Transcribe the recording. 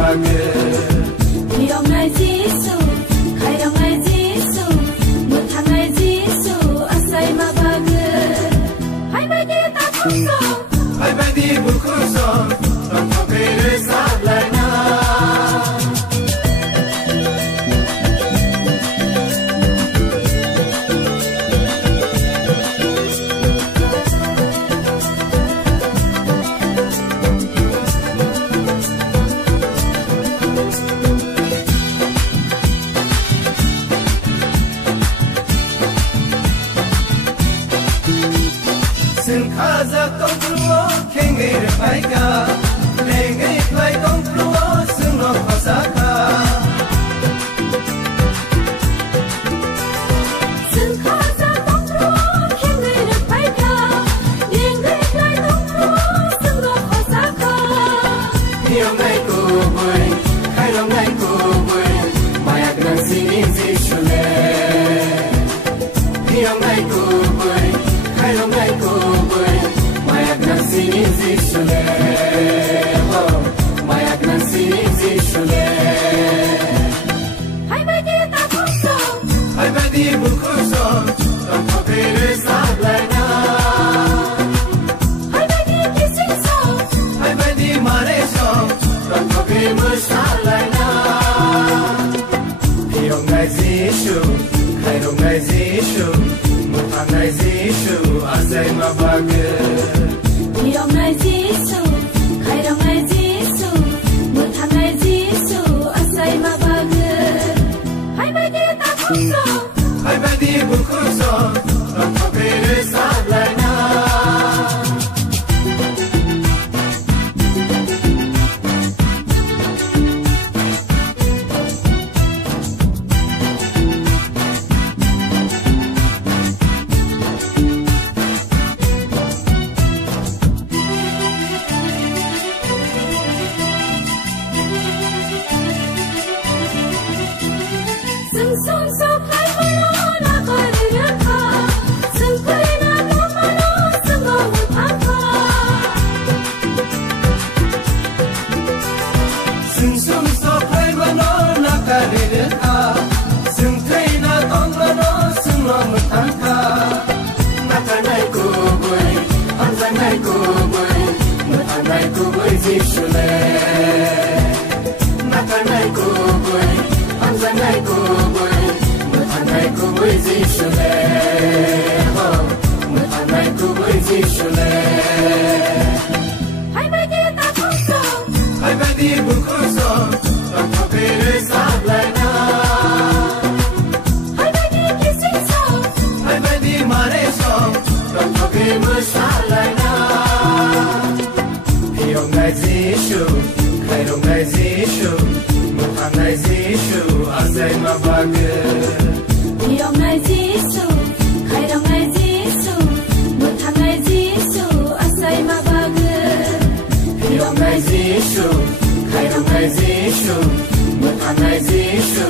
mabage Hiyong ngai Jisu khairong ngai Jisu muthang ngai Jisu asai mabage hai mai di ta khusong hai mai di bukusong tam thapere sablana Kaza tong pluo kenge re paika lenge plai tong pluo suno pasaka Sun kaza tong pluo kenge re paika lenge plai tong pluo suno pasaka Hiyong ngai ko boy khairong ngai ko boy mayak nang sini zishule Hiyong ngai ko boy khairong ngai ko Sini zishule, oh, mayak nan sini zishule. Hai mai di ta khusong, hai mai di bukusong, tam thapere sablana. Hai mai di kissing song, hai mai di mare song, tam thapere musalana. Hiyong ngai Jishu, khairong ngai Jishu, muthang ngai Jishu, asai mabage. Hiyong ngai Jisu khairong ngai Jisu muthang ngai Jisu asai mabage hai mai di ta khusong hai mai di bukusong tam thapere sablana Sung so khai mano na kare rakha sung kare na no mano sung go thakha Sung so khai mano na kare rakha sung thai na tong mano sung lo thakha na kanai ko boy an zanai ko boy mutanai ko boy jishule na kanai ko boy an zanai ko boy mutanai ko boy jishule oh mutanai ko boy jishule hai mai di ta khusong hai mai di bukusong tam thapere sablana hai mai di kissing song hai mai di mare song tam thapere musalana Hiyong ngai Jishu khairong ngai Jishu muthang ngai Jishu asai mabage Hiyong ngai Jisu khairong ngai Jisu muthang ngai Jisu asai mabage Hiyong ngai Jishu khairong ngai Jishu muthang ngai Jishu